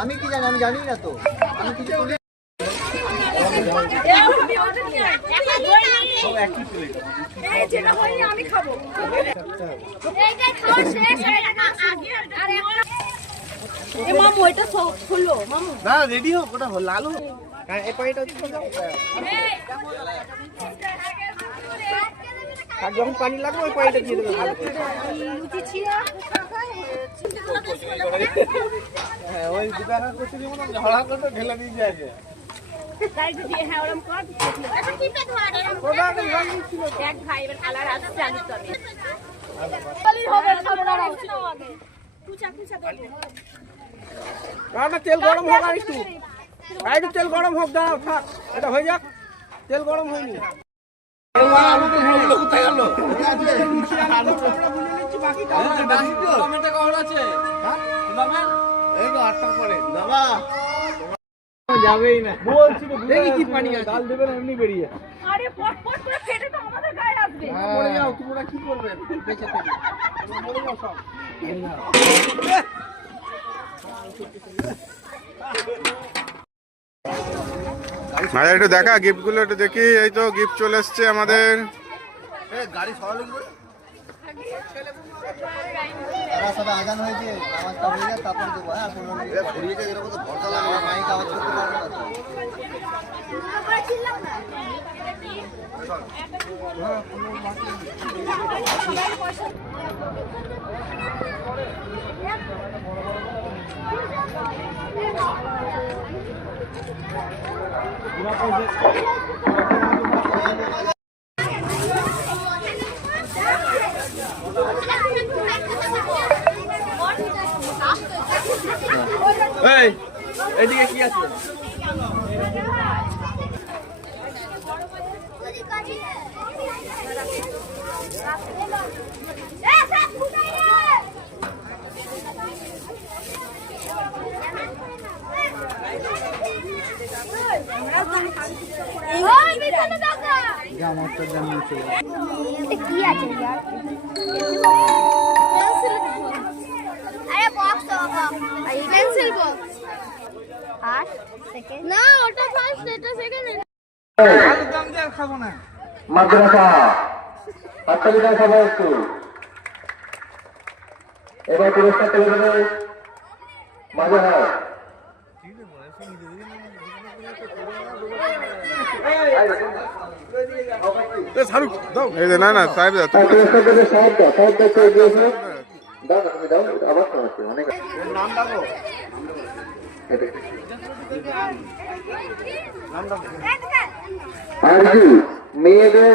আমি কি জানি, আমি জানি না তো, আমি কিছু বলি। না রেডি হোক, ওটা লাল হোক। যখন পানি লাগবে ওই পানিটা দিয়ে দেবে ভালো করে। হ্যাঁ ওই দুটাকা করতে দিব না, ঝড়া করতে ঢেলে দিয়ে যায়। তেল গরম হোক আর একটু, তেল গরম হোক, দাঁড়াও থাক, এটা হয়ে যাক। তেল গরম হয়নি। যাবেই না বলছি, দেখি কি পানি আছে, ডাল দেবেন এমনি বেরিয়ে। আরে পট পট করে ফেটে তো আমাদের গায়ে আসবে। মরে যাও, তোমরা কি করবে বেঁচে থেকে? মরে যাও সব। ভাই একটু দেখা গিফট গুলো একটু দেখি। এই তো গিফট চলে এসছে আমাদের। গাড়ি সরালে সবাই আজান হয়েছে, আওয়াজটা হয়ে যায় তারপর দেবো। হ্যাঁ ঘুরিয়ে এরকম তো ভরসা লাগবে, মাইক আওয়াজ করতে পারবে না। এদিকে কি আছে? মাদ্রাসা হাততালিটা সবাই একটু। এবার পুরস্কার তুলে দেবে মাঝে না না সাহেব পুরস্কার দেবে সাহেবটা, সাহেবটা চেয়ে দিয়েছে। দাও না তুমি দাও, আবার শোনাচ্ছি অনেক। আর কি মেয়েদের